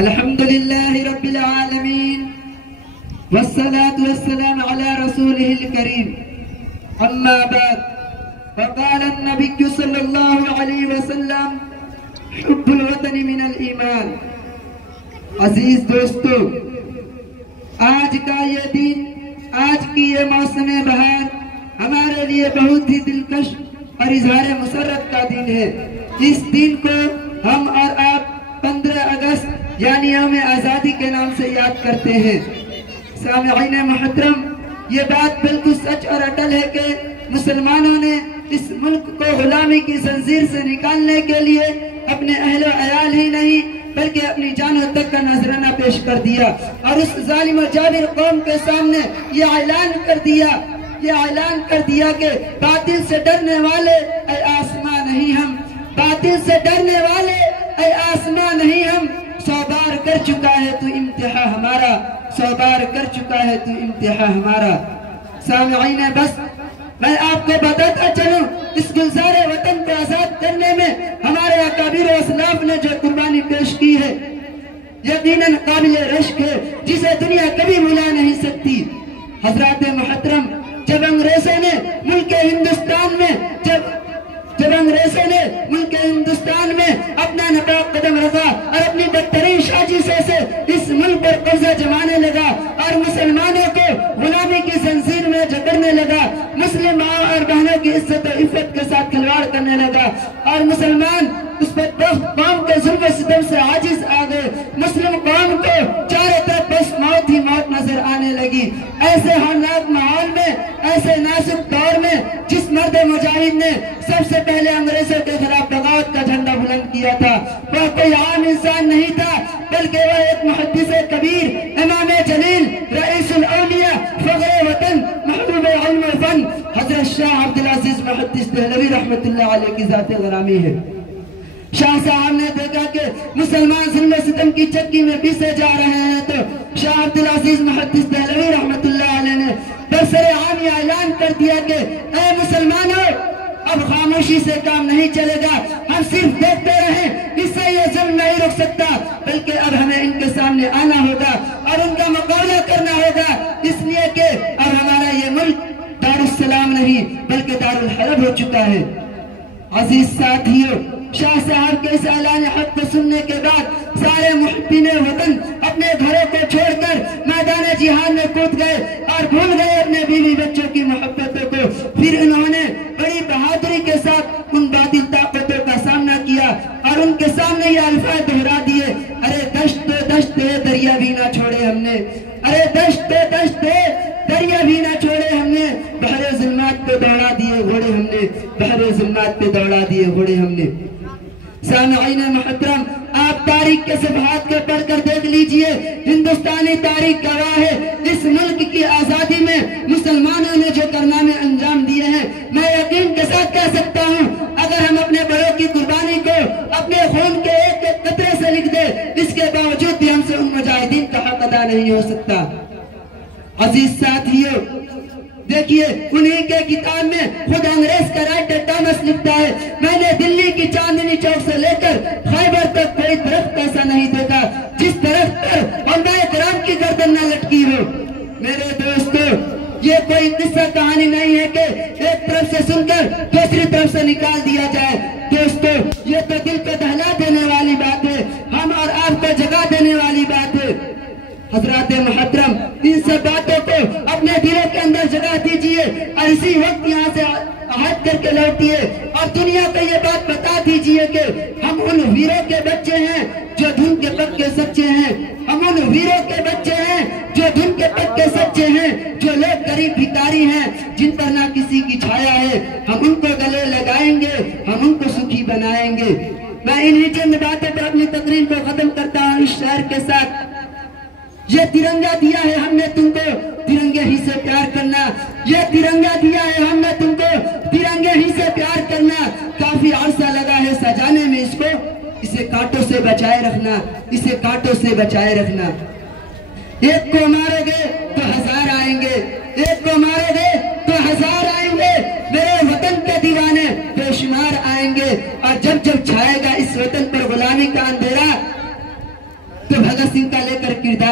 الحمد لله رب العالمين والصلاة والسلام على رسوله الكريم اما بعد فقال النبي صلی اللہ علیہ وسلم حب الوطن من الایمان۔ عزیز دوستو، آج کا یہ دن، آج کی یہ موسم بہار ہمارے لیے بہت ہی دلکش اور اظہار مسرت کا دن ہے۔ اس دن کو ہم اور آپ 15 اگست یعنی یوم آزادی کے نام سے یاد کرتے ہیں۔ سامعین محترم، یہ بات بالکل سچ اور اٹل ہے کہ مسلمانوں نے اس ملک کو غلامی کی زنجیر سے نکالنے کے لیے اپنے اہل و عیال ہی نہیں بلکہ اپنی جانوں تک کا نذرانہ پیش کر دیا، اور اس ظالم و جابر قوم کے سامنے یہ اعلان کر دیا کہ باطل سے ڈرنے والے اے آسمان نہیں ہم، باطل سے ڈرنے والے اے آسمان نہیں ہم، 100 بار کر چکا ہے تو امتحا ہمارا، 100 بار کر چکا ہے تو امتحا ہمارا۔ سامعین، بس میں آپ کو بتاتا چلوں، اس گلزار وطن کو آزاد کرنے میں ہمارے اکابر و اسلاف نے جو قربانی پیش کی ہے یقیناً قابل رشک ہے، جسے دنیا کبھی بھلا نہیں سکتی۔ حضرات محترم، جب انگریزوں نے ملک ہندوستان میں اپنا ناپاک قدم رکھا اور اپنی بدترین سازشوں سے اس ملک پر قبضہ جمانے لگا اور مسلمانوں کو غلامی کی زنجیر میں جکڑنے لگا، مسلم ماں اور بہنوں کی عزت و عفت کے ساتھ کھلواڑ کرنے لگا، اور مسلمان اس بدبخت قوم کے ظلم و ستم سے عاجز آ گئے۔ مسلم قوم کو چاروں طرف بس موت ہی موت نظر آنے لگی۔ ایسے ہولناک ماحول میں، ایسے نازک دور میں جس مرد مجاہد نے سب سے پہلے انگریزوں کے خلاف بغاوت کا جھنڈا بلند کیا تھا، وہ کوئی عام انسان نہیں تھا بلکہ وہ ایک محدث کبیر، امام جلیل، رئیس الاولیاء، فخر وطن، محبوب علم و فن، حضرت شاہ عبدالعزیز محدث دہلوی رحمت اللہ علیہ کی ذات گرامی ہے۔ شاہ صاحب نے دیکھا کہ مسلمان ظلم و ستم کی چکی میں پیسے جا رہے ہیں، تو شاہ عبدالعزیز محدث دہلوی رحمت اللہ علیہ نے برسر عام یہ اعلان کر دیا کہ اے مسلمانوں، اب خاموشی سے کام نہیں چلے گا، ہم صرف دیکھتے رہیں، اس سے یہ ظلم نہیں رک سکتا، بلکہ اب ہمیں ان کے سامنے آنا ہوگا اور ان کا مقابلہ کرنا ہوگا، اس لیے کہ اب ہمارا یہ ملک دارالسلام نہیں بلکہ دارالحرب ہو چکا ہے۔ عزیز ساتھیوں، شاہ صاحب کے اس اعلان حق کو سننے کے بعد سارے محبین وطن اپنے گھروں کو چھوڑ کر میدان جہاد میں کود گئے اور بھول گئے اپنے بیوی بچوں کی محبتوں کو۔ پھر انہوں نے بڑی بہادری کے ساتھ ان باطل طاقتوں کا سامنا کیا اور ان کے سامنے یہ الفاظ دہرا دیے، ارے دشت دشت دریا بھی نہ چھوڑے ہم نے، ارے دشت دشت دریا بھی نہ چھوڑے ہم نے، بحر ظلمات پہ دوڑا دیے گھوڑے ہم نے، بحر ظلمات پہ دوڑا دیے گھوڑے ہم نے۔ سامعین محترم، آپ تاریخ کے صفحات کو پڑھ کر دیکھ لیجئے، ہندوستانی تاریخ گواہ ہے، اس ملک کی آزادی میں مسلمانوں نے جو کارنامے انجام دیے ہیں، میں یقین کے ساتھ کہہ سکتا ہوں اگر ہم اپنے بڑوں کی قربانی کو اپنے خون کے ایک ایک قطرے سے لکھ دیں، اس کے باوجود بھی ہم سے ان مجاہدین کا حق ادا نہیں ہو سکتا۔ عزیز ساتھیوں، دیکھیے انہی کے کتاب میں خود انگریز کا رائٹر ٹامس لکھتا ہے، میں نے دلی کی چاندنی چوک سے لے کر خیبر تک کوئی درخت ایسا نہیں دیکھا جس درخت پر علماء کرام کی گردن نہ لٹکی ہو۔ میرے دوستو، یہ کوئی قصہ کہانی نہیں ہے کہ ایک طرف سے سن کر دوسری طرف سے نکال دیا جائے۔ دوستو، یہ تو دل کو دہلا دینے والی بات ہے، ہم اور آپ کو جگا دینے والی بات ہے۔ حضرات محترم، ان سب باتوں کو اپنے دلوں کے اندر جگہ دیجئے اور اسی وقت یہاں سے عہد کر کے لوٹیے اور دنیا کو یہ بات بتا دیجئے کہ ہم ان ویروں کے بچے ہیں جو دھن کے پک کے سچے ہیں، ہم ان ویروں کے بچے ہیں جو دھن کے پک کے سچے ہیں، جو لوگ غریب بھکاری ہیں جن پر نہ کسی کی چھایا ہے، ہم ان کو گلے لگائیں گے، ہم ان کو سکھی بنائیں گے۔ میں انہی چند باتوں پر اپنی تقریر کو ختم کرتا ہوں اس شعر کے ساتھ۔ یہ ترنگا دیا ہے ہم نے تم کو ترنگے ہی سے پیار کرنا، یہ ترنگا دیا ہے ہم نے تم کو ترنگے ہی سے پیار کرنا، کافی عرصہ لگا ہے سجانے میں اس کو، اسے کانٹوں سے بچائے رکھنا، اسے کانٹوں سے بچائے رکھنا۔ ایک کو مارو گے تو 1000 آئیں گے، ایک کو مارو گے تو 1000 آئیں گے، میرے وطن کے دیوانے بے شمار آئیں گے، اور جب جب چھائے گا اس وطن پر غلامی کا اندھیرا، تو بھگت سنگھ کا لے کر کردار